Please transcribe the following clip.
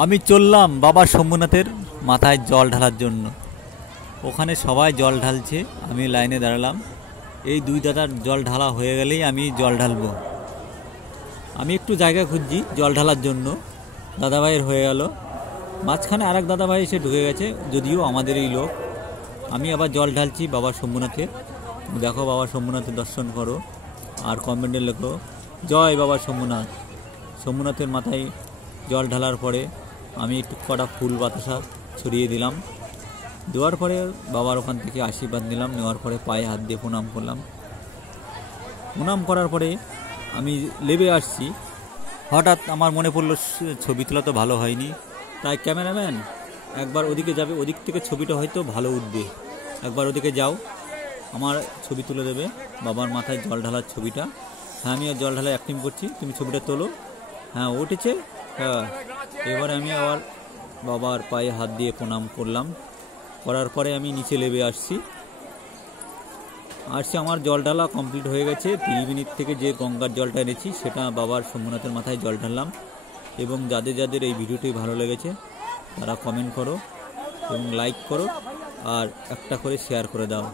আমি চললাম বাবা শম্ভুনাথের মাথায় জল ঢালার জন্য। ওখানে সবাই জল ঢালছে, আমি লাইনে দাঁড়ালাম। এই দুই দাদার জল ঢালা হয়ে গেলেই আমি জল ঢালবো। আমি একটু জায়গা খুঁজছি জল ঢালার জন্য, দাদাভাইয়ের হয়ে গেল। মাঝখানে আরেক দাদাভাই এসে ঢুকে গেছে, যদিও আমাদেরই লোক। আমি আবার জল ঢালছি বাবা শম্ভুনাথের। দেখো বাবা শম্ভুনাথের দর্শন করো, আর কমেন্টে লেখো জয় বাবা শম্ভুনাথ। শম্ভুনাথের মাথায় জল ঢালার পরে আমি একটু কটা ফুল বাতাসা ছড়িয়ে দিলাম। দেওয়ার পরে বাবার ওখান থেকে আশীর্বাদ নিলাম। নেওয়ার পরে পায়ে হাত দিয়ে প্রণাম করলাম। প্রণাম করার পরে আমি লেবে আসছি। হঠাৎ আমার মনে পড়লো ছবি তোলা তো ভালো হয়নি, তাই ক্যামেরাম্যান একবার ওদিকে যাবে, ওদিক থেকে ছবিটা হয়তো ভালো উঠবে। একবার ওদিকে যাও, আমার ছবি তুলে দেবে বাবার মাথায় জল ঢালার ছবিটা। হ্যাঁ, আমি জল ঢালা অ্যাক্টিং করছি, তুমি ছবিটা তোলো। হ্যাঁ, উঠেছে। হ্যাঁ, এবারে আমি আবার বাবার পায়ে হাত দিয়ে প্রণাম করলাম। করার পরে আমি নিচে নেমে আসছি। আমার জল ঢালা কমপ্লিট হয়ে গেছে। ত্রিবেণীর থেকে যে গঙ্গার জলটা এনেছি সেটা বাবার শম্ভুনাথের মাথায় জল ঢাললাম। এবং যাদের যাদের এই ভিডিওটি ভালো লেগেছে তারা কমেন্ট করো এবং লাইক করো, আর একটা করে শেয়ার করে দাও।